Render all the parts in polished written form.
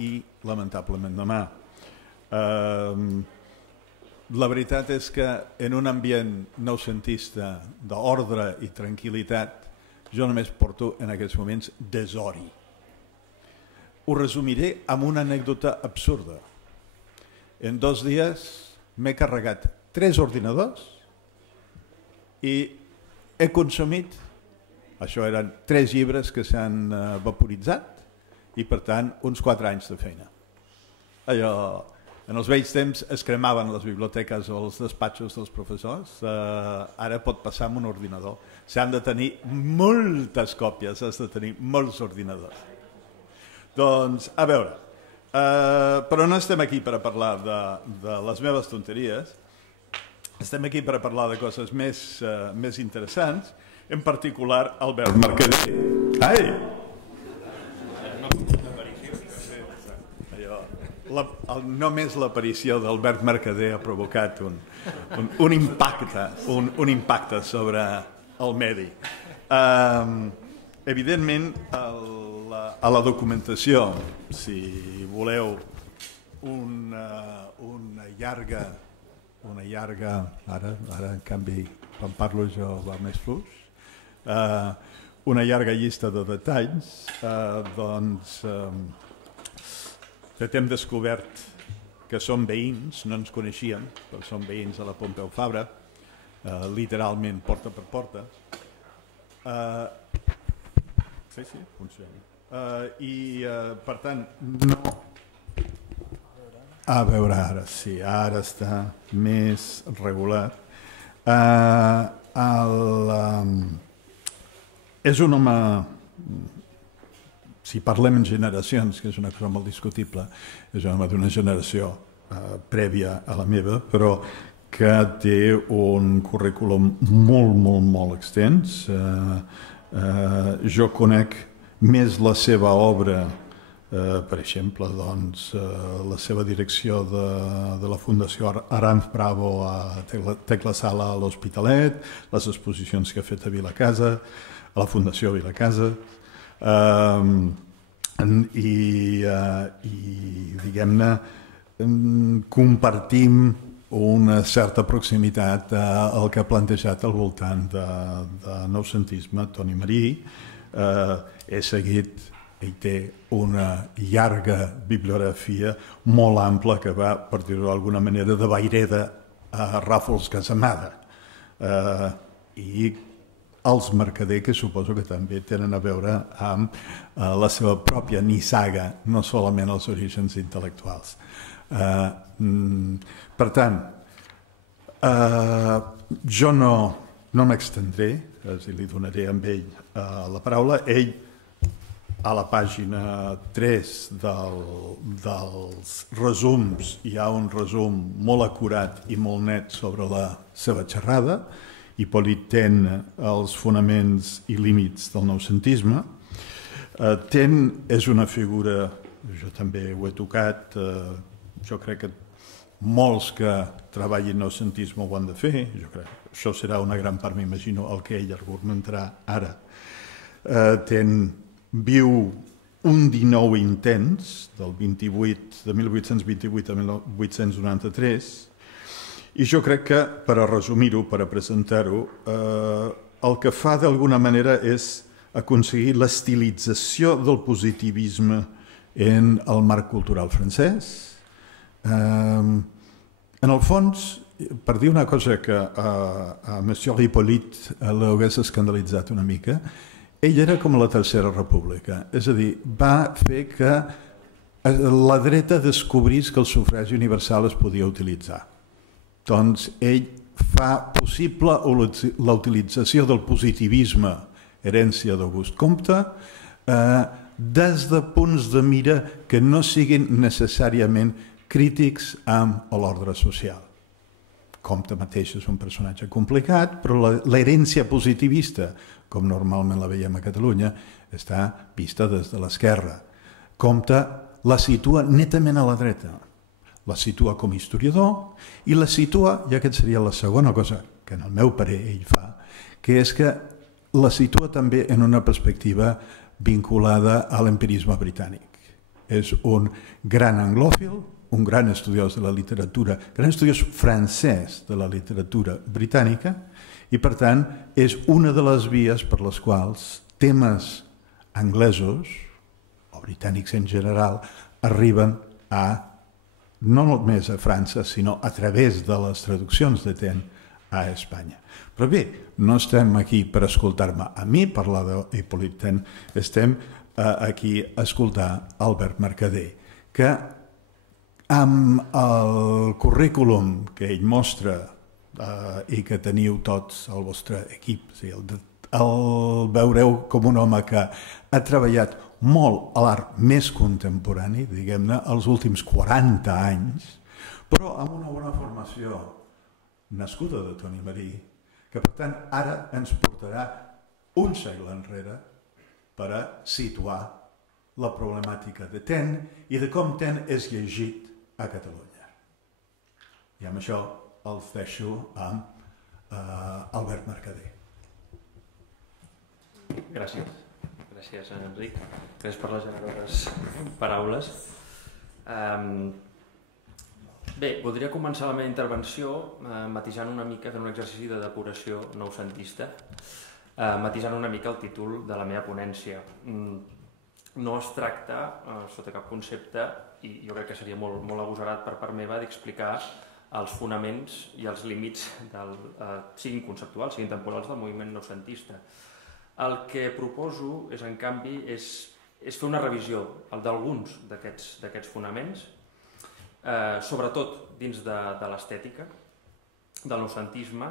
i, lamentablement, demà. La veritat és que en un ambient noucentista d'ordre i tranquil·litat jo només porto en aquests moments desori. Ho resumiré amb una anècdota absurda. En 2 dies m'he carregat 3 ordinadors i he consumit, això eren 3 llibres que s'han vaporitzat i per tant uns 4 anys de feina. Allò, en els vells temps es cremaven les biblioteques o els despatxos dels professors, ara pot passar amb un ordinador. S'han de tenir moltes còpies, has de tenir molts ordinadors. Doncs, a veure, però no estem aquí per a parlar de les meves tonteries, estem aquí per a parlar de coses més interessants, en particular Albert Mercader. Ai! Només l'aparició d'Albert Mercader ha provocat un impacte sobre el medi. Evidentment, a la documentació, si voleu una llarga, ara en canvi, quan parlo jo va més fluix, una llarga llista de detalls, doncs hem descobert que som veïns, no ens coneixíem, però som veïns a la Pompeu Fabra, literalment porta per porta. Sí, funciona. I, per tant, no... A veure, ara sí, ara està més regulat. És un home... Si parlem en generacions, que és una cosa molt discutible, és un home d'una generació prèvia a la meva, però que té un currículum molt extens. Jo conec més la seva obra, per exemple, la seva direcció de la Fundació Aranz Bravo a Tecla Sala a l'Hospitalet, les exposicions que ha fet a Vilacasa, a la Fundació Vilacasa, i diguem-ne compartim una certa proximitat al que ha plantejat al voltant de noucentisme Toni Marí. He seguit, ell té una llarga bibliografia molt ampla que va, per dir-ho d'alguna manera, de Vayreda a Ràfols Casamada i els Mercader, que suposo que també tenen a veure amb la seva pròpia nissaga, no solament els orígens intel·lectuals. Per tant, jo no m'extendré, li donaré amb ell la paraula. Ell, a la pàgina 3 dels resums, hi ha un resum molt acurat i molt net sobre la seva xerrada, Hipòlit Ten, els fonaments i límits del noucentisme. Ten és una figura, jo també ho he tocat, jo crec que molts que treballin noucentisme ho han de fer, jo crec que això serà una gran part, m'imagino, el que ell argumentarà ara. Ten viu un 19 intens, de 1828 a 1893, i jo crec que, per a resumir-ho, per a presentar-ho, el que fa d'alguna manera és aconseguir l'estilització del positivisme en el marc cultural francès. En el fons, per dir una cosa que a Monsieur Hippolyte l'hagués escandalitzat una mica, ell era com la Tercera República, és a dir, va fer que la dreta descobrís que el sufragi universal es podia utilitzar. Doncs ell fa possible la utilització del positivisme, herència d'Auguste Comte, des de punts de mira que no siguin necessàriament crítics amb l'ordre social. Comte mateix és un personatge complicat, però l'herència positivista, com normalment la veiem a Catalunya, està vista des de l'esquerra. Comte la situa netament a la dreta. La situa com a historiador i la situa, i aquesta seria la segona cosa que en el meu parer ell fa, que és que la situa també en una perspectiva vinculada a l'empirisme britànic. és un gran anglòfil, un gran estudiós de la literatura, gran estudiós francès de la literatura britànica, i per tant és una de les vies per les quals temes anglesos, o britànics en general, arriben no només a França, sinó a través de les traduccions de Taine a Espanya. Però bé, no estem aquí per escoltar-me a mi parlar d'Hippolyte Taine, estem aquí a escoltar Albert Mercader, que amb el currículum que ell mostra i que teniu tots al vostre equip, el veureu com un home que ha treballat molt a l'art més contemporani, diguem-ne, els últims 40 anys, però amb una bona formació nascuda de Toni Marí, que per tant ara ens portarà un segle enrere per a situar la problemàtica de Taine i de com Taine és llegit a Catalunya. I amb això els deixo amb Albert Mercader. Gràcies. Gràcies, Enric. Gràcies per les generoses paraules. Bé, voldria començar la meva intervenció matisant una mica, fent un exercici de depuració noucentista, matisant una mica el títol de la meva ponència. No es tracta, sota cap concepte, i jo crec que seria molt agosarat per part meva, d'explicar els fonaments i els límits, siguin conceptuals, siguin temporals, del moviment noucentista. El que proposo és, en canvi, és fer una revisió d'alguns d'aquests fonaments, sobretot dins de l'estètica, del noucentisme,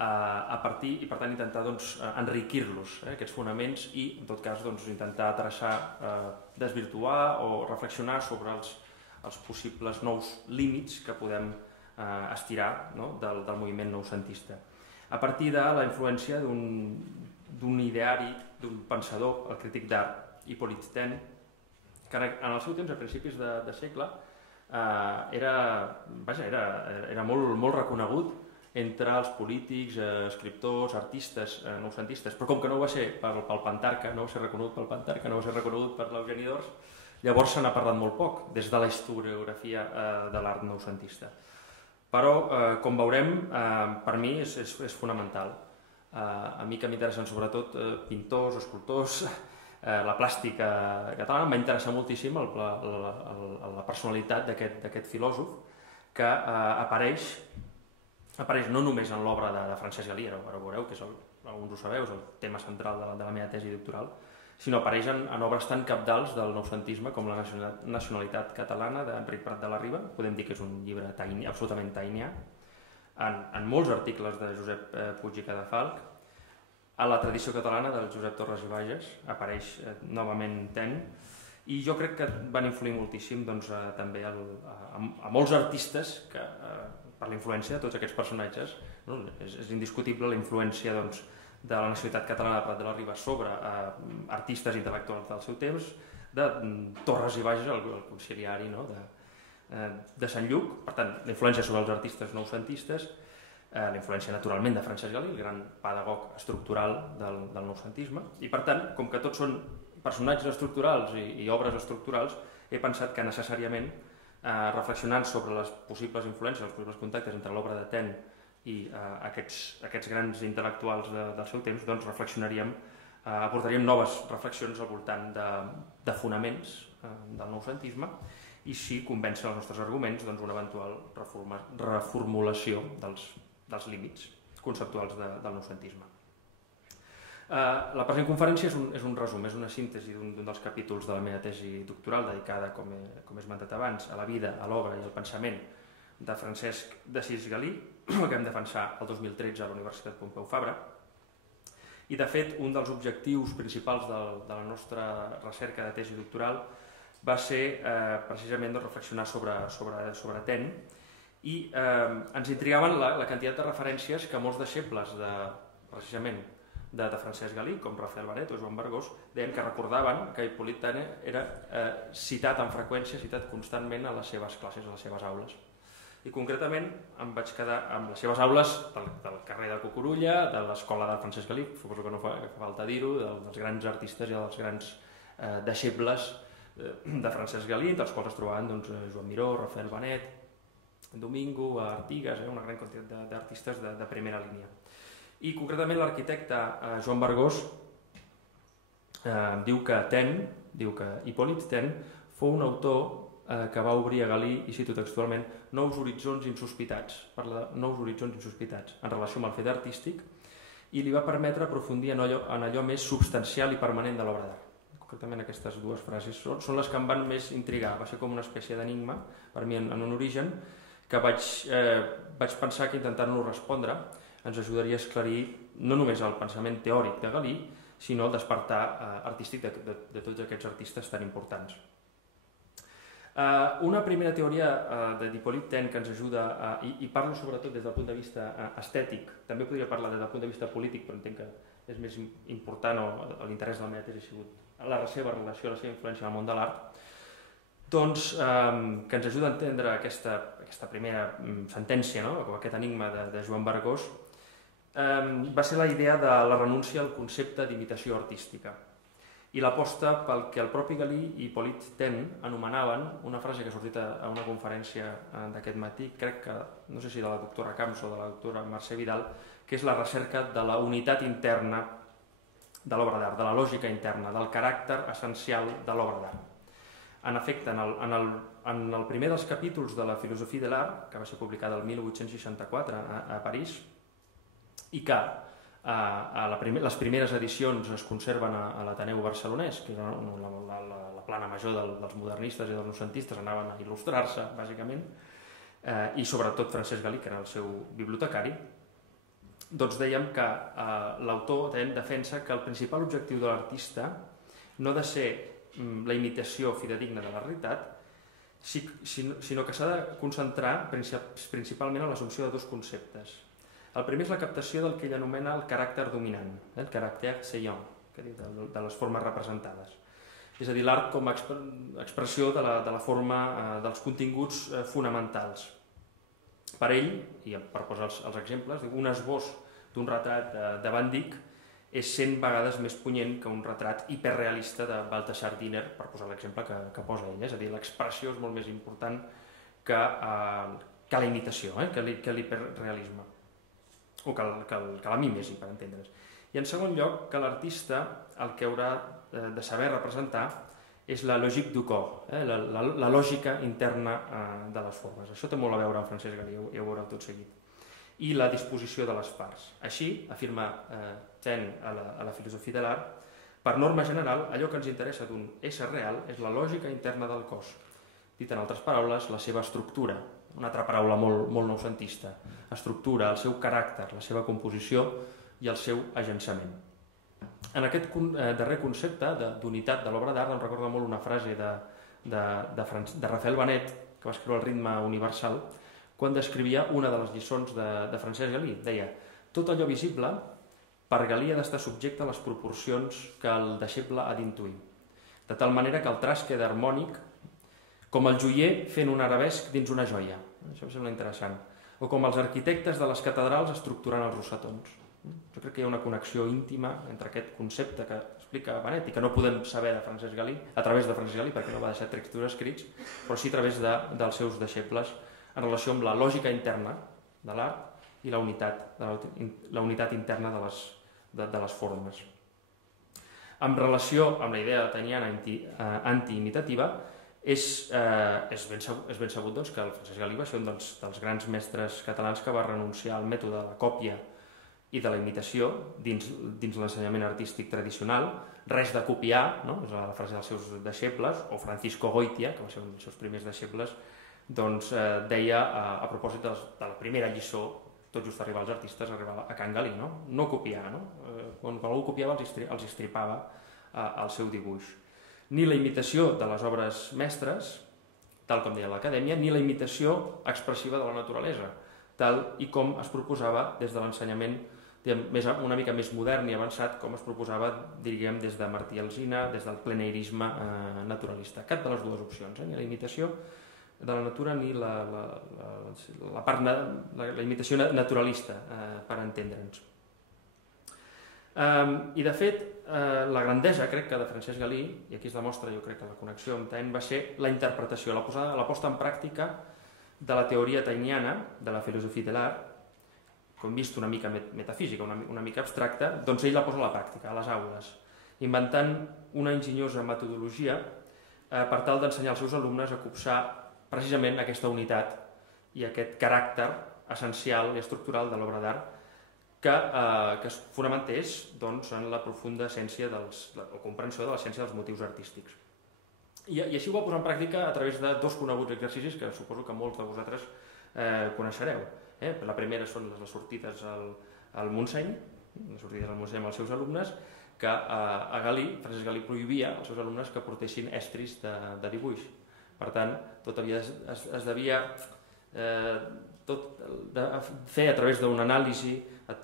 a partir, i per tant intentar enriquir-los, aquests fonaments, i en tot cas intentar traçar, desvirtuar o reflexionar sobre els possibles nous límits que podem estirar del moviment noucentista. A partir de la influència d'un ideari, d'un pensador, el crític d'art, Hippolyte Taine, que en el seu temps, a principis de segle, era molt reconegut entre els polítics, escriptors, artistes noucentistes, però com que no va ser pel Pantarca, no va ser reconegut pel Pantarca, no va ser reconegut per l'Eugeni d'Ors, llavors se n'ha parlat molt poc des de la historiografia de l'art noucentista. Però, com veurem, per mi és fonamental. A mi que m'interessen sobretot pintors, escultors, la plàstica catalana, em va interessar moltíssim la personalitat d'aquest filòsof que apareix no només en l'obra de Francesc Galí, ara veureu, que alguns ho sabeu, és el tema central de la meva tesi doctoral, sinó apareix en obres tan cabdals del noucentisme com La nacionalitat catalana d'Enric Prat de la Riba, podem dir que és un llibre absolutament tainià, en molts articles de Josep Puig i Cadafalch, a la tradició catalana del Josep Torres i Bages apareix novament Taine, i jo crec que van influir moltíssim també a molts artistes que, per la influència de tots aquests personatges, és indiscutible la influència de la nacionalitat catalana de Prat de la Riba sobre artistes intel·lectuals del seu temps, de Torres i Bages, el conciliari de Sant Lluc, per tant, la influència sobre els artistes noucentistes, la influència naturalment de Francesc Galí, el gran pedagog estructural del noucentisme, i per tant, com que tots són personatges estructurals i obres estructurals, he pensat que necessàriament, reflexionant sobre les possibles influències, els possibles contactes entre l'obra de Taine i aquests grans intel·lectuals del seu temps, doncs aportaríem noves reflexions al voltant de fonaments del noucentisme i si convèncer els nostres arguments una eventual reformulació dels límits conceptuals del noucentisme. La present conferència és un resum, és una síntesi d'un dels capítols de la meva tesi doctoral dedicada, com he esmentat abans, a la vida, a l'obra i al pensament de Francesc d'Assís Galí, que vam defensar el 2013 a la Universitat Pompeu Fabra. I, de fet, un dels objectius principals de la nostra recerca de tesi doctoral va ser precisament reflexionar sobre Taine, i ens intrigaven la quantitat de referències que molts deixebles precisament de Francesc Galí, com Rafael Baret o Joan Vergós, deien que recordaven que Hippolyte Taine era citat amb freqüència, citat constantment a les seves classes, a les seves aules. I concretament em vaig quedar amb les seves aules del carrer de Cucurulla, de l'escola de Francesc Galí, suposo que no fa falta dir-ho, dels grans artistes i dels grans deixebles de Francesc Galí, dels quals es trobaven Joan Miró, Rafael Benet, Domingo, Artigas, una gran quantitat d'artistes de primera línia. I concretament l'arquitecte Joan Bergós diu que Hipòlit Taine fou un autor que va obrir a Galí, i cito textualment, nous horitzons insospitats, parla de nous horitzons insospitats en relació amb el fet artístic, i li va permetre aprofundir en allò més substancial i permanent de l'obra d'art. Concretament aquestes dues frases són les que em van més intrigar, va ser com una espècie d'enigma per mi en un origen, que vaig pensar que intentant-lo respondre ens ajudaria a esclarir no només el pensament teòric de Galí, sinó el despertar artístic de tots aquests artistes tan importants. Una primera teoria d'Hipòlit Taine que ens ajuda, i parlo sobretot des del punt de vista estètic, també podria parlar des del punt de vista polític, però entenc que és més important, o l'interès del meu ha sigut la seva relació, la seva influència en el món de l'art, doncs que ens ajuda a entendre aquesta primera sentència, o aquest enigma de Joan Bergós, va ser la idea de la renúncia al concepte d'imitació artística i l'aposta pel que el propi Galí i Hipòlit Taine anomenaven, una frase que ha sortit a una conferència d'aquest matí, crec que, no sé si de la doctora Camps o de la doctora Mercè Vidal, que és la recerca de la unitat interna de l'obra d'art, de la lògica interna, del caràcter essencial de l'obra d'art. En efecte, en el primer dels capítols de la Philosophie de l'art, que va ser publicada el 1864 a París, i que les primeres edicions es conserven a l'Ateneu barcelonès, que era la plana major dels modernistes i dels noucentistes, anaven a il·lustrar-se, bàsicament, i sobretot Francesc Galí, que era el seu bibliotecari, doncs dèiem que l'autor defensa que el principal objectiu de l'artista no ha de ser la imitació fidedigna de la realitat, sinó que s'ha de concentrar principalment en l'assumpció de dos conceptes. El primer és la captació del que ell anomena el caràcter dominant, el caràcter saillant, que diu de les formes representades. És a dir, l'art com a expressió de la forma dels continguts fonamentals. Per ell, i per posar els exemples, un esbós d'un retrat de Van Dyck és 100 vegades més punyent que un retrat hiperrealista de Baltasar Diner, per posar l'exemple que posa ell. És a dir, l'expressió és molt més important que la imitació, que l'hiperrealisme, o que la mimesi, per entendre's. I en segon lloc, que l'artista el que haurà de saber representar és la logique du corps, la lògica interna de les formes. Això té molt a veure amb Francesc Galí, ja ho veureu tot seguit. I la disposició de les parts. Així, afirma Taine a la Philosophie de l'art, per norma general, allò que ens interessa d'un ésser real és la lògica interna del cos. Dit en altres paraules, la seva estructura, una altra paraula molt noucentista, estructura, el seu caràcter, la seva composició i el seu agençament. En aquest darrer concepte d'unitat de l'obra d'art em recorda molt una frase de Rafael Benet, que va escriure El ritme universal, quan descrivia una de les lliçons de Francesc Galí. Deia, tot allò visible per Galí ha d'estar subjecte a les proporcions que el deixeble ha d'intuir, de tal manera que el traç queda harmònic com el joier fent un arabesc dins una joia. Això em sembla interessant. O com els arquitectes de les catedrals estructurant els rossetons. Jo crec que hi ha una connexió íntima entre aquest concepte que explica Benet i que no podem saber de Francesc Galí, a través de Francesc Galí, perquè no va deixar textos escrits, però sí a través dels seus deixebles en relació amb la lògica interna de l'art i la unitat interna de les formes. En relació amb la idea tainiana antiimitativa, és ben sabut que el Francesc Galí va ser un dels grans mestres catalans que va renunciar al mètode de la còpia i de la imitació dins l'ensenyament artístic tradicional, res de copiar, és la frase dels seus deixebles, o Francisco Goitia, que va ser un dels seus primers deixebles, doncs deia, a propòsit de la primera lliçó, tot just arribar als artistes, arribar a Can Galí, no copiar, quan algú copiava els estripava el seu dibuix. Ni la imitació de les obres mestres, tal com deia l'Acadèmia, ni la imitació expressiva de la naturalesa, tal i com es proposava des de l'ensenyament una mica més modern i avançat, com es proposava, diríem, des de Martí Alsina, des del pleneirisme naturalista. Cap de les dues opcions, ni la imitació de la natura ni la imitació naturalista, per entendre'ns. I de fet, la grandesa, crec que de Francesc Galí, i aquí es demostra, jo crec que la connexió amb Taine, va ser la interpretació, la posta en pràctica de la teoria tainiana, de la filosofia de l'art, com vist una mica metafísica, una mica abstracta, doncs ell la posa a la pràctica, a les aules, inventant una enginyosa metodologia per tal d'ensenyar als seus alumnes a copsar precisament aquesta unitat i aquest caràcter essencial i estructural de l'obra d'art que es fonamentés en la profunda essència o comprensió de l'essència dels motius artístics. I així ho va posar en pràctica a través de dos coneguts exercicis que suposo que molts de vosaltres coneixereu. La primera són les sortides al Montseny, les sortides al Montseny amb els seus alumnes, que a Galí, Francesc Galí prohibia als seus alumnes que portessin estris de dibuix. Per tant, tot es devia fer a través d'un anàlisi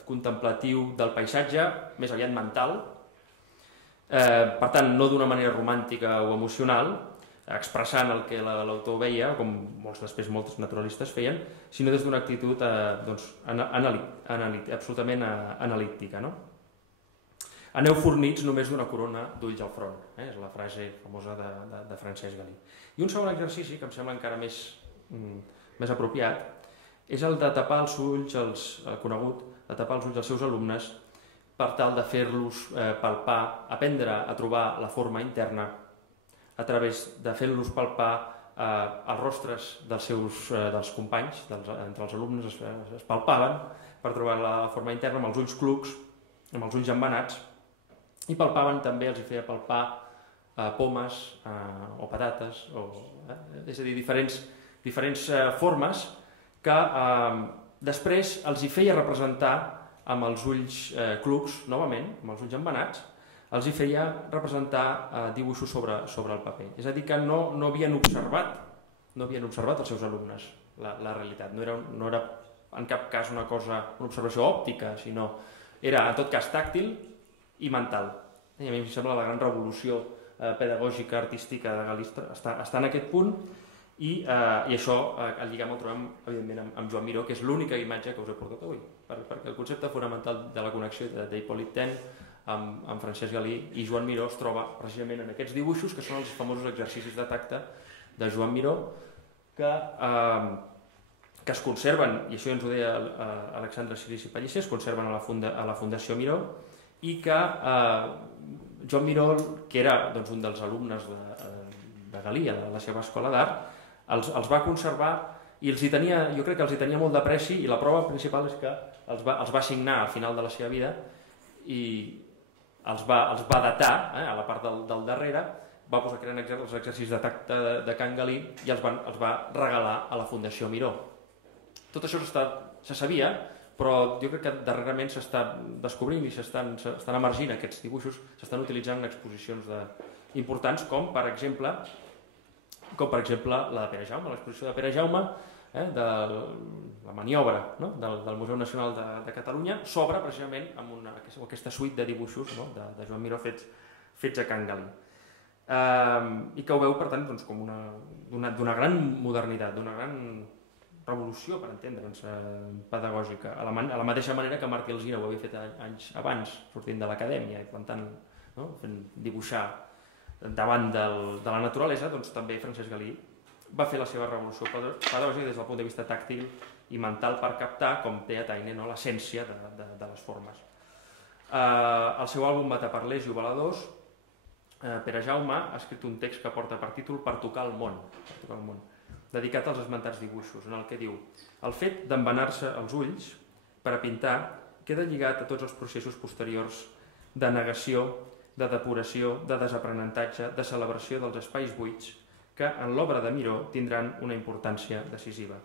contemplatiu del paisatge, més aviat mental, per tant, no d'una manera romàntica o emocional, expressant el que l'autor veia, com després molts naturalistes feien, sinó des d'una actitud absolutament analítica. Aneu fornits només d'una corona d'ulls al front, és la frase famosa de Francesc Galí. I un segon exercici, que em sembla encara més apropiat, és el de tapar els ulls, conegut, de tapar els ulls als seus alumnes per tal de fer-los palpar, aprendre a trobar la forma interna a través de fer-los palpar els rostres dels companys, entre els alumnes es palpaven per trobar la forma interna amb els ulls clucs, amb els ulls embenats, i palpaven també, els hi feia palpar pomes o patates, és a dir, diferents formes que després els hi feia representar amb els ulls clucs, novament, amb els ulls embenats, els hi feia representar dibuixos sobre el paper. És a dir, que no havien observat els seus alumnes la realitat. No era en cap cas una observació òptica, sinó era en tot cas tàctil i mental. I a mi em sembla la gran revolució pedagògica, artística de Galí està en aquest punt, i això el lligam el trobem evidentment amb Joan Miró, que és l'única imatge que us he portat avui, perquè el concepte fonamental de la connexió d'Hippolyte Taine amb Francesc Galí i Joan Miró es troba precisament en aquests dibuixos, que són els famosos exercicis de tacte de Joan Miró, que es conserven, i això ja ens ho deia Alexandre Cirici Pellicer, es conserven a la Fundació Miró, i que Joan Miró, que era un dels alumnes de Galí a la seva escola d'art, els va conservar i jo crec que els hi tenia molt d'apreci, i la prova principal és que els va signar al final de la seva vida i els va datar a la part del darrere, va posar que eren els exercicis de tacte de Can Galí i els va regalar a la Fundació Miró. Tot això se sabia, però jo crec que darrerament s'està descobrint i s'estan emergint aquests dibuixos, s'estan utilitzant en exposicions importants, com per exemple la de Pere Jaume, l'exposició de Pere Jaume, de la maniobra del Museu Nacional de Catalunya, s'obre precisament amb aquesta suite de dibuixos de Joan Miró fets a Can Galí. I que ho veu, per tant, com d'una gran modernitat, d'una gran revolució, per entendre'ns, pedagògica, a la mateixa manera que Martí Alzira ho havia fet anys abans, sortint de l'acadèmia i plantant, fent dibuixar davant de la naturalesa, doncs també Francesc Galí va fer la seva revolució pedagògica des del punt de vista tàctil i mental per captar, com deia Taine, l'essència de les formes. El seu àlbum Mataparlers i Ovaladors, Pere Jaume ha escrit un text que porta per títol Per tocar el món, dedicat als esmentats dibuixos, en el que diu: el fet d'embenar-se els ulls per a pintar queda lligat a tots els processos posteriors de negació, de depuració, de desaprenentatge, de celebració dels espais buits que en l'obra de Miró tindran una importància decisiva.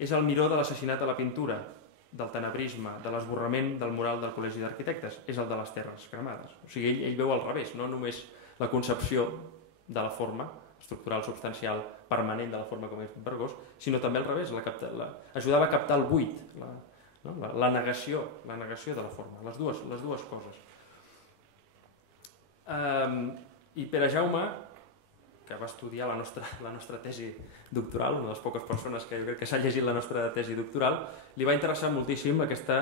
És el Miró de l'assassinat a la pintura, del tenebrisme, de l'esborrament del mural del Col·legi d'Arquitectes, és el de les terres cremades. O sigui, ell veu al revés, no només la concepció de la forma estructural, substancial, permanent de la forma com és Vergós, sinó també al revés, ajudava a captar el buit, la negació de la forma, les dues coses. I Pere Jaume, que va estudiar la nostra tesi doctoral, una de les poques persones que jo crec que s'ha llegit la nostra tesi doctoral, li va interessar moltíssim aquesta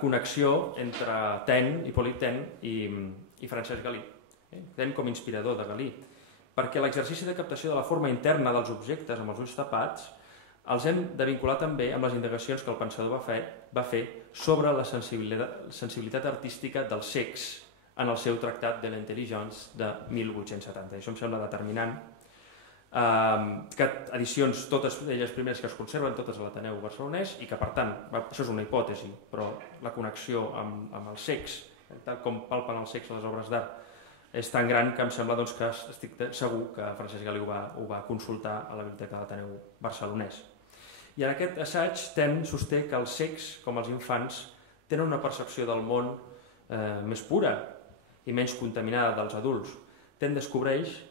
connexió entre Taine, Hippolyte Taine i Francesc Galí. Ten com inspirador de Galí, perquè l'exercici de captació de la forma interna dels objectes amb els ulls tapats els hem de vincular també amb les indagacions que el pensador va fer sobre la sensibilitat artística dels cecs en el seu tractat de l'intel·ligence de 1870. Això em sembla determinant. Que edicions, totes elles primeres que es conserven, totes a l'Ateneu Barcelonès, i que per tant, això és una hipòtesi, però la connexió amb els cecs, tal com palpen els cecs a les obres d'art, és tan gran que em sembla que estic segur que Francesc Galí ho va consultar a la Biblioteca de l'Ateneu Barcelonès. I en aquest assaig sosté que els cecs, com els infants, tenen una percepció del món més pura i menys contaminada dels adults. Descobreix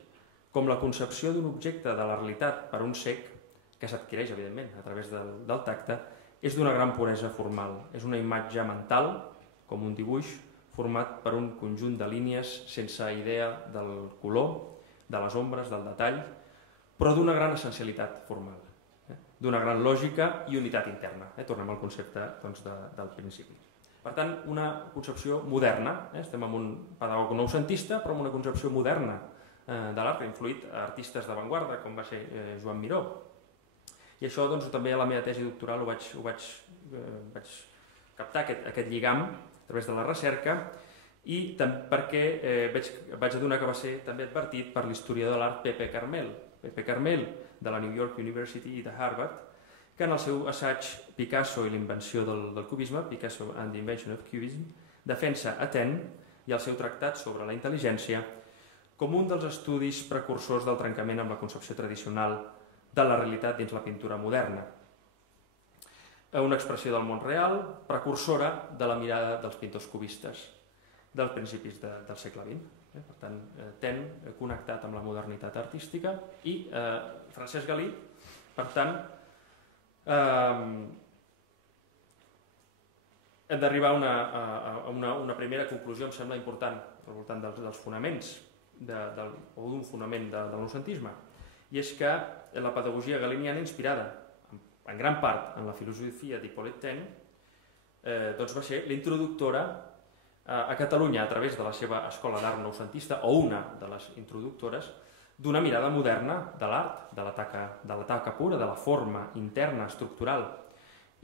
com la concepció d'un objecte de la realitat per un cec, que s'adquireix, evidentment, a través del tacte, és d'una gran puresa formal. És una imatge mental, com un dibuix, format per un conjunt de línies sense idea del color, de les ombres, del detall, però d'una gran essencialitat formal, d'una gran lògica i unitat interna. Tornem al concepte del principi. Per tant, una concepció moderna. Estem amb un pedagog noucentista, però amb una concepció moderna de l'art, que ha influït artistes d'avantguarda, com va ser Joan Miró. I això també a la meva tesi doctoral ho vaig captar, aquest lligam, a través de la recerca, i perquè vaig adonar que va ser també advertit per l'historiador de l'art Pepe Carmel. Pepe Carmel, de la New York University i de Harvard, que en el seu assaig Picasso i l'invenció del cubisme, Picasso and the Invention of Cubism, defensa Taine i el seu tractat sobre la intel·ligència com un dels estudis precursors del trencament amb la concepció tradicional de la realitat dins la pintura moderna. Una expressió del món real, precursora de la mirada dels pintors cubistes dels principis del segle XX. Per tant, Taine connectat amb la modernitat artística i Francesc Galí, per tant, hem d'arribar a una primera conclusió, em sembla important, al voltant dels fonaments o d'un fonament del noucentisme, i és que la pedagogia galiniana, inspirada en gran part en la filosofia d'Hippolyte Taine, va ser l'introductora a Catalunya, a través de la seva escola d'art noucentista, o una de les introductores, d'una mirada moderna de l'art, de la taca pura, de la forma interna, estructural,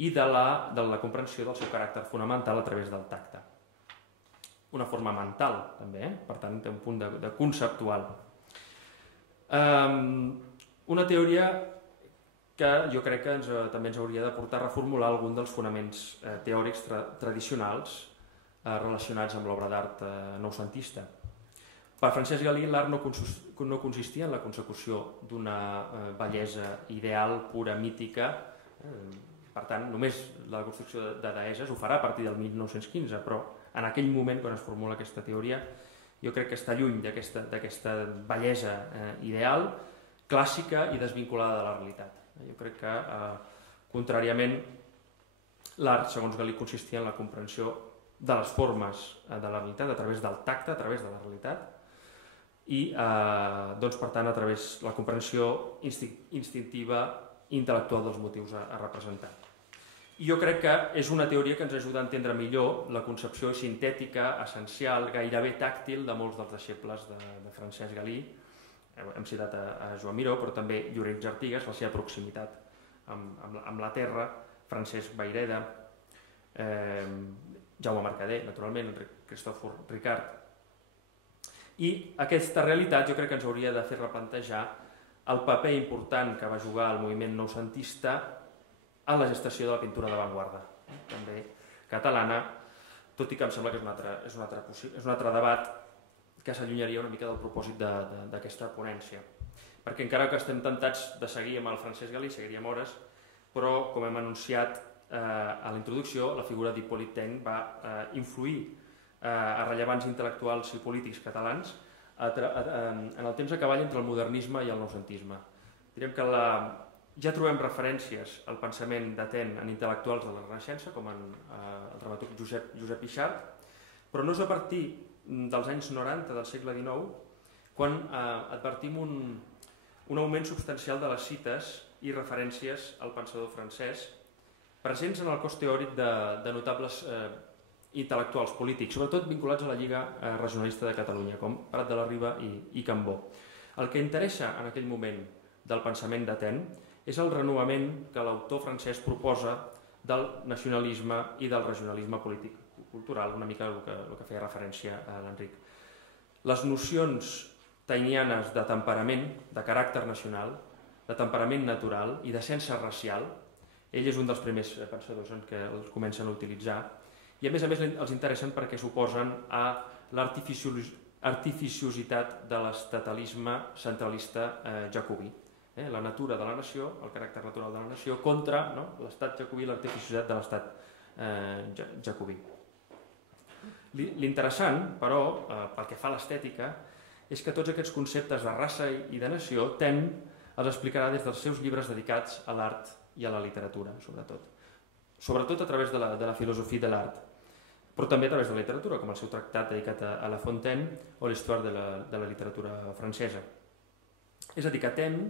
i de la comprensió del seu caràcter fonamental a través del tacte. Una forma mental, també, per tant, té un punt de conceptual. Una teoria que jo crec que també ens hauria de portar a reformular algun dels fonaments teòrics tradicionals relacionats amb l'obra d'art noucentista. Per Francesc Galí, l'art no consistia en la consecució d'una bellesa ideal, pura, mítica. Per tant, només la construcció de deeses ho farà a partir del 1915, però en aquell moment, quan es formula aquesta teoria, jo crec que està lluny d'aquesta bellesa ideal, clàssica i desvinculada de la realitat. Jo crec que, contràriament, l'art, segons Galí, consistia en la comprensió de les formes de la realitat a través del tacte, a través de la realitat, i, per tant, a través de la comprensió instintiva i intel·lectual dels motius a representar. I jo crec que és una teoria que ens ajuda a entendre millor la concepció sintètica, essencial, gairebé tàctil de molts dels deixebles de Francesc Galí. Hem citat a Joan Miró, però també Llorenç Artigas, la seva proximitat amb la terra, Francesc Vayreda, Jaume Mercader, naturalment, Cristòfor Ricard. I aquesta realitat jo crec que ens hauria de fer replantejar el paper important que va jugar el moviment noucentista en la gestació de la pintura d'avantguarda, també catalana, tot i que em sembla que és un altre debat que s'allunyaria una mica del propòsit d'aquesta ponència. Perquè encara que estem tentats de seguir amb el Francesc Galí, seguiríem hores, però, com hem anunciat a la introducció, la figura d'Hippolyte Taine va influir a rellevants intel·lectuals i polítics catalans en el temps a cavall entre el modernisme i el noucentisme. Direm que ja trobem referències al pensament de Taine en intel·lectuals de la Renaixença, com el dramaturg Josep Yxart, però no és a partir dels anys 90 del segle XIX quan advertim un augment substancial de les cites i referències al pensador francès presents en el cos teòric de notables intel·lectuals polítics, sobretot vinculats a la Lliga Regionalista de Catalunya, com Prat de la Riba i Cambó. El que interessa en aquell moment del pensament d'Aten és el renovament que l'autor francès proposa del nacionalisme i del regionalisme polític cultural, una mica el que feia referència a l'Enric. Les nocions tainianes de temperament, de caràcter nacional, de temperament natural i d'essència racial, ell és un dels primers pensadors en què els comencen a utilitzar, i a més els interessen perquè s'oposen a l'artificiositat de l'estatalisme centralista jacobí. La natura de la nació, el caràcter natural de la nació, contra l'estat jacobí i l'artificiositat de l'estat jacobí. L'interessant, però, pel que fa a l'estètica, és que tots aquests conceptes de raça i de nació Taine els explicarà des dels seus llibres dedicats a l'art i a la literatura, sobretot a través de la filosofia de l'art, però també a través de la literatura, com el seu tractat dedicat a La Fontaine o l'Histoire de la literatura francesa. És a dir, que Taine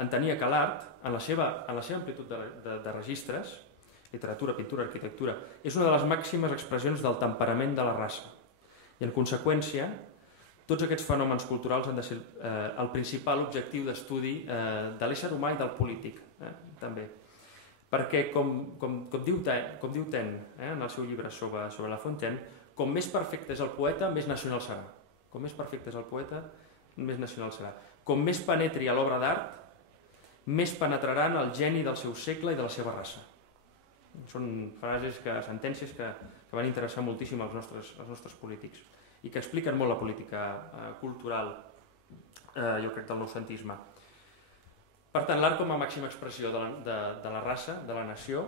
entenia que l'art, en la seva amplitud de registres, literatura, pintura, arquitectura, és una de les màximes expressions del temperament de la raça. I, en conseqüència, tots aquests fenòmens culturals han de ser el principal objectiu d'estudi de l'ésser humà i del polític, també. Perquè, com diu Taine en el seu llibre sobre La Fontaine, com més perfecte és el poeta, més nacional serà. Com més perfecte és el poeta, més nacional serà. Com més penetri a l'obra d'art, més penetraran el geni del seu segle i de la seva raça. Són sentències que van interessar moltíssim als nostres polítics i que expliquen molt la política cultural, jo crec, del noucentisme. Per tant, l'art com a màxima expressió de la raça, de la nació,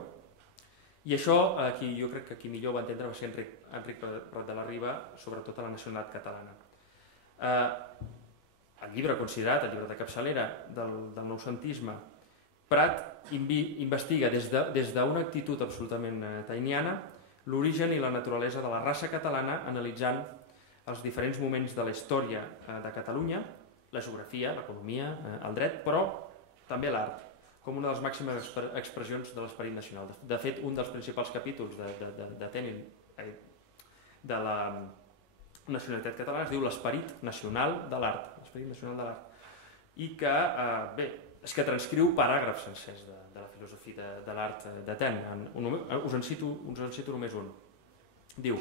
i això jo crec que qui millor ho va entendre va ser Enric Prat de la Riba, sobretot a la nacionalitat catalana. El llibre considerat, el llibre de capçalera del noucentisme, Prat investiga des d'una actitud absolutament tainiana l'origen i la naturalesa de la raça catalana, analitzant els diferents moments de la història de Catalunya, la geografia, l'economia, el dret, però també l'art, com una de les màximes expressions de l'esperit nacional. De fet, un dels principals capítols de Taine, de la nacionalitat catalana, es diu l'esperit nacional de l'art, l'esperit nacional de l'art, i que, bé, és que transcriu paràgrafs sencers de la filosofia de l'art de Taine. Us en cito només un. Diu: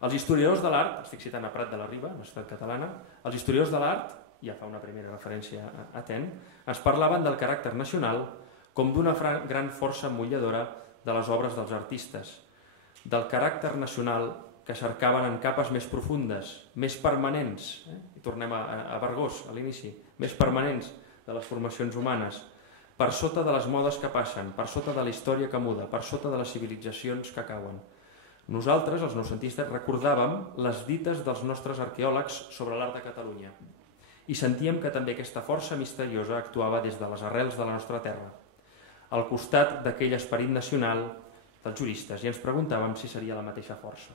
els historiadors de l'art, estic citant a Prat de la Riba, Universitat Catalana, els historiadors de l'art, ja fa una primera referència a Taine, ens parlaven del caràcter nacional com d'una gran força emmotlladora de les obres dels artistes, del caràcter nacional que cercaven en capes més profundes, més permanents, i tornem a Vergós, a l'inici, més permanents de les formacions humanes, per sota de les modes que passen, per sota de la història que muda, per sota de les civilitzacions que cauen. Nosaltres, els noucentistes, recordàvem les dites dels nostres arqueòlegs sobre l'art de Catalunya i sentíem que també aquesta força misteriosa actuava des de les arrels de la nostra terra, al costat d'aquell esperit nacional dels juristes, i ens preguntàvem si seria la mateixa força.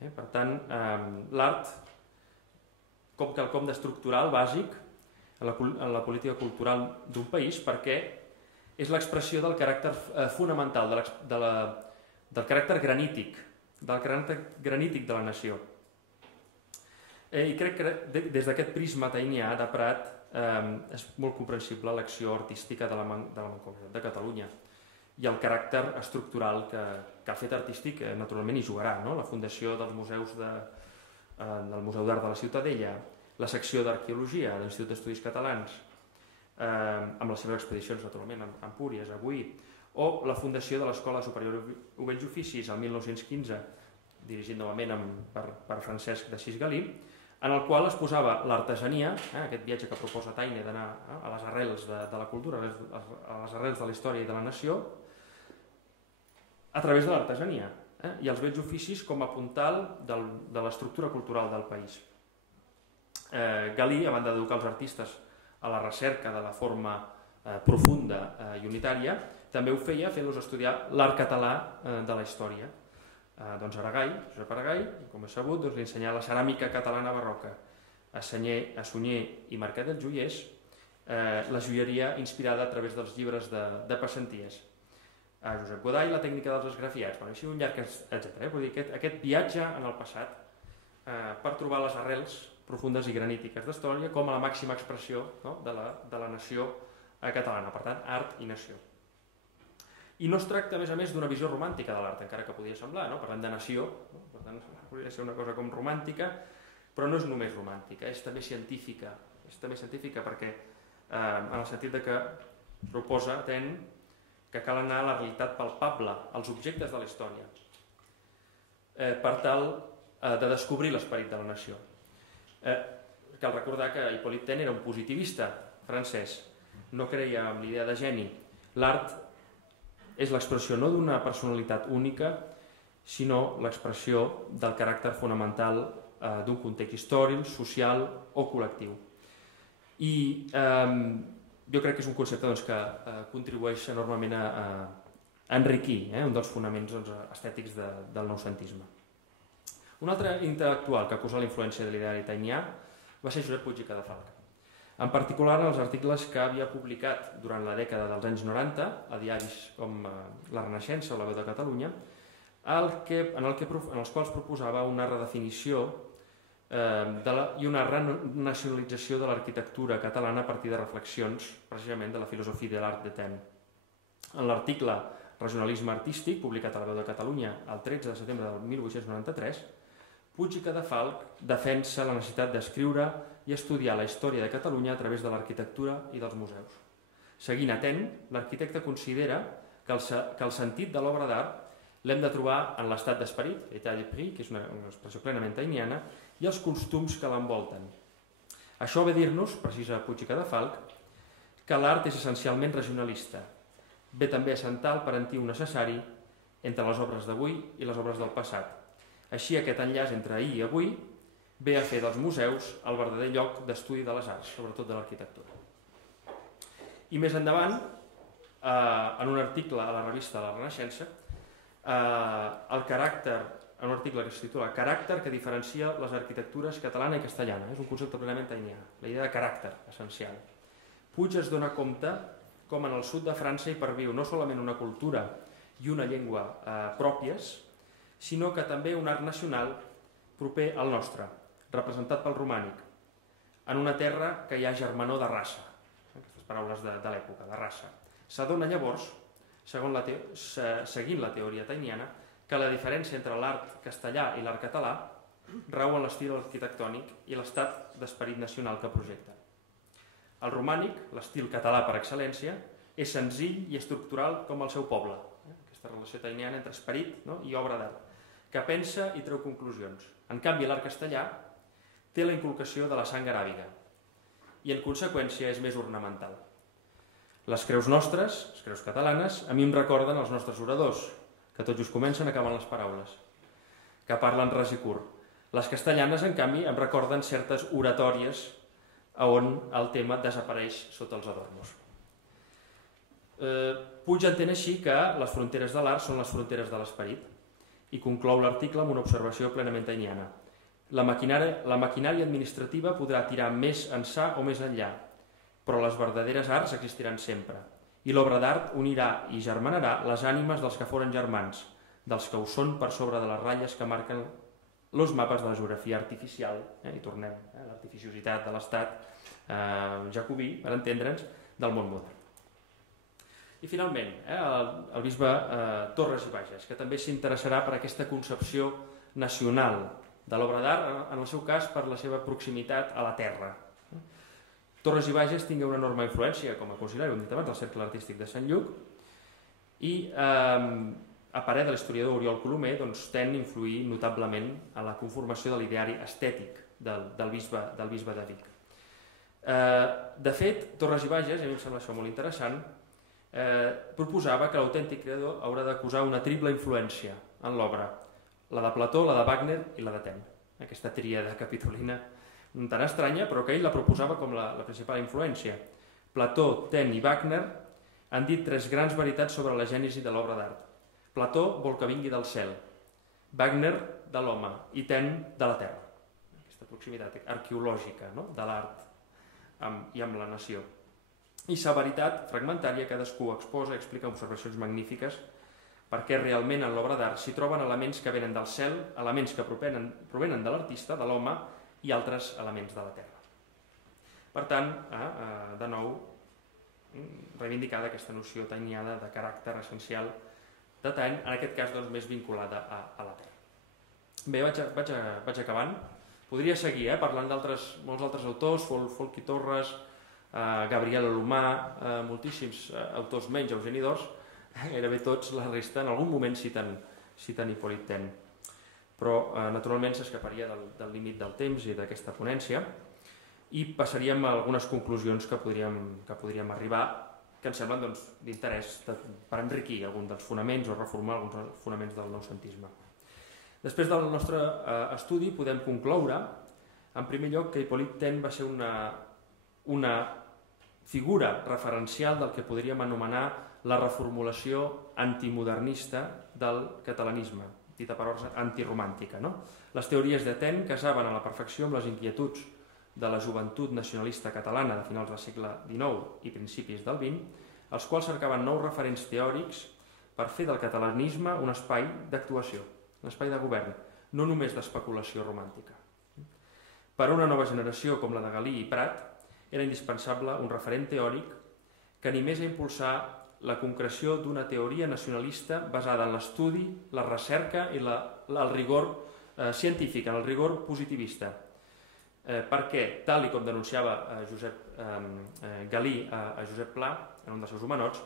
Per tant, l'art com quelcom d'estructural, bàsic, en la política cultural d'un país, perquè és l'expressió del caràcter fonamental, del caràcter granític, de la nació. I crec que des d'aquest prisma tainià de Prat és molt comprensible l'acció artística de la Mancomunitat de Catalunya i el caràcter estructural que ha fet artístic, naturalment hi jugarà, la fundació dels museus del Museu d'Art de la Ciutadella, la secció d'Arqueologia de l'Institut d'Estudis Catalans, amb les seves expedicions, naturalment, a Empúries, avui, o la fundació de l'Escola Superior d'Obells Oficis el 1915, dirigit novament per Francesc d'Assís Galí, en el qual es posava l'artesania, aquest viatge que proposa Taine d'anar a les arrels de la cultura, a les arrels de la història i de la nació, a través de l'artesania, i els vells oficis com a puntal de l'estructura cultural del país. Galí, a banda d'educar els artistes a la recerca de la forma profunda i unitària, també ho feia fent-los estudiar l'art català de la història. Josep Aragai, com és sabut, li ensenyà la ceràmica catalana barroca. A Sunyer i Marquet dels Joiers, la joieria inspirada a través dels llibres de passanties. a Josep Godall, la tècnica dels esgrafiats, així un llarg, etc. Vull dir, aquest viatge en el passat per trobar les arrels profundes i granítiques d'història com a la màxima expressió de la nació catalana, per tant, art i nació. I no es tracta, a més, d'una visió romàntica de l'art, encara que podia semblar, parlem de nació, per tant, podria ser una cosa com romàntica, però no és només romàntica, és també científica perquè, en el sentit que proposa, que cal anar a la realitat palpable, als objectes de la història, per tal de descobrir l'esperit de la nació. Cal recordar que Hippolyte Taine era un positivista francès, no creia en l'idea de geni. L'art és l'expressió no d'una personalitat única, sinó l'expressió del caràcter fonamental d'un context històric, social o col·lectiu. I jo crec que és un concepte que contribueix enormement a enriquir un dels fonaments estètics del noucentisme. Un altre intel·lectual que acusà la influència de l'ideari tainià va ser Josep Puig i Cadafalch. En particular, en els articles que havia publicat durant la dècada dels anys 90, a diaris com La Renaixença o La Veu de Catalunya, en els quals proposava una redefinició i una renacionalització de l'arquitectura catalana a partir de reflexions, precisament, de la filosofia de l'art de Taine. En l'article Regionalisme artístic, publicat a La Veu de Catalunya el 13 de setembre del 1893, Puig i Cadafalch defensa la necessitat d'escriure i estudiar la història de Catalunya a través de l'arquitectura i dels museus. Seguint a Taine, l'arquitecte considera que el sentit de l'obra d'art l'hem de trobar en l'estat d'esperit, l'état d'esprit, que és una expressió plenament tainiana, i els costums que l'envolten. Això ve dir-nos, precisa Puig i Cadafalch, que l'art és essencialment regionalista. Ve també a assentar el parentiu necessari entre les obres d'avui i les obres del passat. Així, aquest enllaç entre ahir i avui ve a fer dels museus el verdader lloc d'estudi de les arts, sobretot de l'arquitectura. I més endavant, en un article a la revista La Renaixença, en un article que es titula Caràcter que diferencia les arquitectures catalana i castellana. És un concepte plenament tainià, la idea de caràcter essencial. Puig es dona compte com en el sud de França hi perviu no solament una cultura i una llengua pròpies, sinó que també un art nacional proper al nostre, representat pel romànic, en una terra que hi ha germanor de raça, aquestes paraules de l'època, de raça. S'adona llavors, seguint la teoria tainiana, que la diferència entre l'art castellà i l'art català rau en l'estil arquitectònic i l'estat d'esperit nacional que projecta. El romànic, l'estil català per excel·lència, és senzill i estructural com el seu poble, aquesta relació tainiana entre esperit i obra d'art, que pensa i treu conclusions. En canvi, l'art castellà té la inculcació de la sang aràbiga i, en conseqüència, és més ornamental. Les creus nostres, les creus catalanes, a mi em recorden els nostres oradors, que tots just comencen i acaben les paraules, que parlen ras i curt. Les castellanes, en canvi, em recorden certes oratòries on el tema desapareix sota els adornos. Puig entén així que les fronteres de l'art són les fronteres de l'esperit i conclou l'article amb una observació plenament tainiana. La maquinària administrativa podrà tirar més ençà o més enllà, però les verdaderes arts existiran sempre, i l'obra d'art unirà i germanarà les ànimes dels que foren germans, dels que ho són per sobre de les ratlles que marquen els mapes de la geografia artificial, i tornem a l'artificiositat de l'estat jacobí, per entendre'ns, del món modern. I finalment, el bisbe Torres i Bages, que també s'interessarà per aquesta concepció nacional de l'obra d'art, en el seu cas per la seva proximitat a la terra. Torres i Bages tingué una enorme influència, com a consigliere, ho hem dit abans, del Cercle Artístic de Sant Lluc, i a parer de l'historiador Oriol Colomer, Taine influir notablement a la conformació de l'ideari estètic del bisbe de Vic. De fet, Torres i Bages, i a mi em sembla això molt interessant, proposava que l'autèntic creador haurà d'acusar una triple influència en l'obra, la de Plató, la de Wagner i la de Taine. Aquesta tríada capitolina tan estranya, però que ell la proposava com la principal influència. Plató, Taine i Wagner han dit tres grans veritats sobre la gènesi de l'obra d'art. Plató vol que vingui del cel, Wagner de l'home i Taine de la terra. Aquesta proximitat arqueològica de l'art i amb la nació. i severitat fragmentària, cadascú exposa i explica observacions magnífiques perquè realment en l'obra d'art s'hi troben elements que venen del cel, elements que provenen de l'artista, de l'home, i altres elements de la terra. Per tant, de nou, reivindicada aquesta noció tainiana de caràcter essencial de Taine, en aquest cas més vinculada a la terra. Bé, vaig acabant. Podria seguir parlant molts altres autors, Folchi Torres, Gabriel Alomà, moltíssims autors menys, Eugeni d'Ors, gairebé tots, la resta en algun moment citen Hippolyte Taine. Però naturalment s'escaparia del límit del temps i d'aquesta ponència i passaríem a algunes conclusions que podríem arribar, que ens semblen d'interès per enriquir algun dels fonaments o reformar alguns dels fonaments del noucentisme. Després del nostre estudi podem concloure, en primer lloc, que Hippolyte Taine va ser una figura referencial del que podríem anomenar la reformulació antimodernista del catalanisme, dita per ordre antiromàntica. Les teories de Taine casaven a la perfecció amb les inquietuds de la joventut nacionalista catalana de finals del segle XIX i principis del XX, els quals cercaven nous referents teòrics per fer del catalanisme un espai d'actuació, un espai de govern, no només d'especulació romàntica. Per a una nova generació com la de Galí i Prat era indispensable un referent teòric que animés a impulsar la concreció d'una teoria nacionalista basada en l'estudi, la recerca i el rigor científic, en el rigor positivista. Perquè, tal com denunciava Galí a Josep Pla, en un dels seus homenots,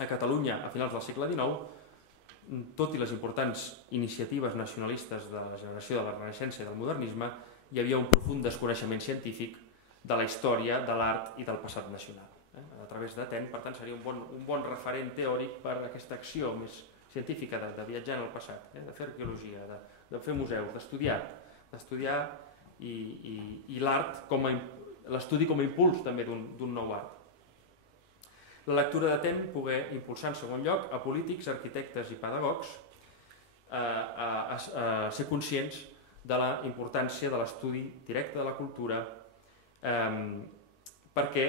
a Catalunya, a finals del segle XIX, tot i les importants iniciatives nacionalistes de la generació de la Renaixença i del modernisme, hi havia un profund desconeixement científic de la història, de l'art i del passat nacional. A través de Taine, per tant, seria un bon referent teòric per a aquesta acció més científica de viatjar en el passat, de fer arqueologia, de fer museus, d'estudiar i l'art, l'estudi com a impuls també d'un nou art. La lectura de Taine pogué impulsar, en segon lloc, a polítics, arquitectes i pedagogs a ser conscients de la importància de l'estudi directe de la cultura, perquè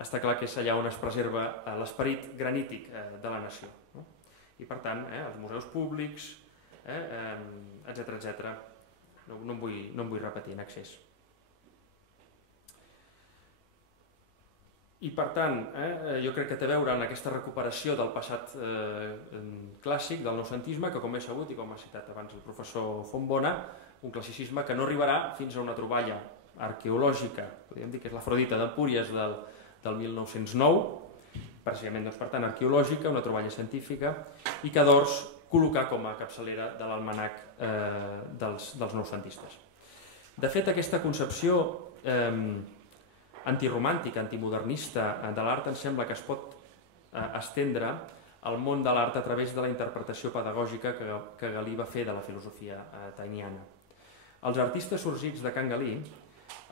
està clar que és allà on es preserva l'esperit granític de la nació. I per tant, els museus públics, etc. No em vull repetir en excés. I per tant, jo crec que té a veure en aquesta recuperació del passat clàssic, del noucentisme, que com he sabut i com ha citat abans el professor Fontbona, un classicisme que no arribarà fins a una troballa arqueològica, podríem dir que és l'Afrodita d'Empúries del 1909, precisament per tant arqueològica, una troballa científica, i que Dors col·locar com a capçalera de l'almanac dels noucentistes. De fet, aquesta concepció antiromàntica, antimodernista de l'art ens sembla que es pot estendre al món de l'art a través de la interpretació pedagògica que Galí va fer de la filosofia tainiana. Els artistes sorgits de Can Galí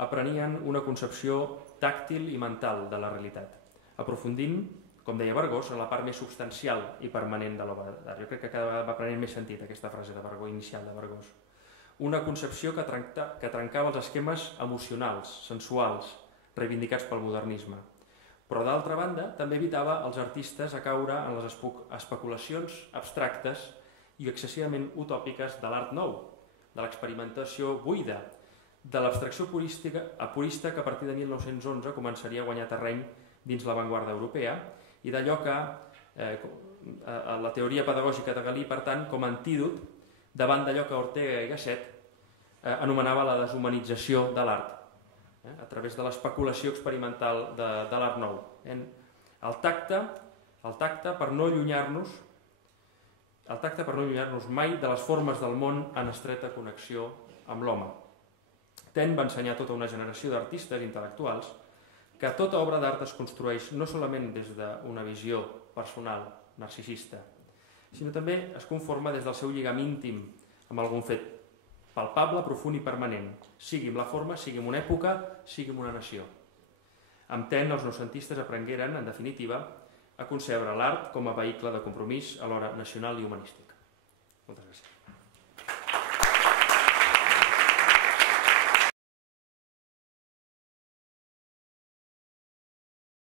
aprenien una concepció tàctil i mental de la realitat, aprofundint, com deia Bergós, en la part més substancial i permanent de l'obra d'art. Jo crec que cada vegada va prenent més sentit aquesta frase de Bergós, inicial de Bergós. Una concepció que trencava els esquemes emocionals, sensuals, reivindicats pel modernisme. Però, d'altra banda, també evitava als artistes a caure en les especulacions abstractes i excessivament utòpiques de l'art nou, de l'experimentació buida, de l'abstracció purista que a partir de 1911 començaria a guanyar terreny dins l'avantguarda europea i d'allò que la teoria pedagògica de Galí, per tant, com a antídot davant d'allò que Ortega i Gasset anomenava la deshumanització de l'art, a través de l'especulació experimental de l'art nou. El tacte per no allunyar-nos mai de les formes del món en estreta connexió amb l'home. Taine va ensenyar a tota una generació d'artistes intel·lectuals que tota obra d'art es construeix no solament des d'una visió personal, narcisista, sinó també es conforma des del seu lligam íntim amb algun fet palpable, profund i permanent, sigui amb la forma, sigui amb una època, sigui amb una nació. Amb Taine, els noucentistes aprengueren, en definitiva, a concebre l'art com a vehicle de compromís alhora nacional i humanístic. Moltes gràcies.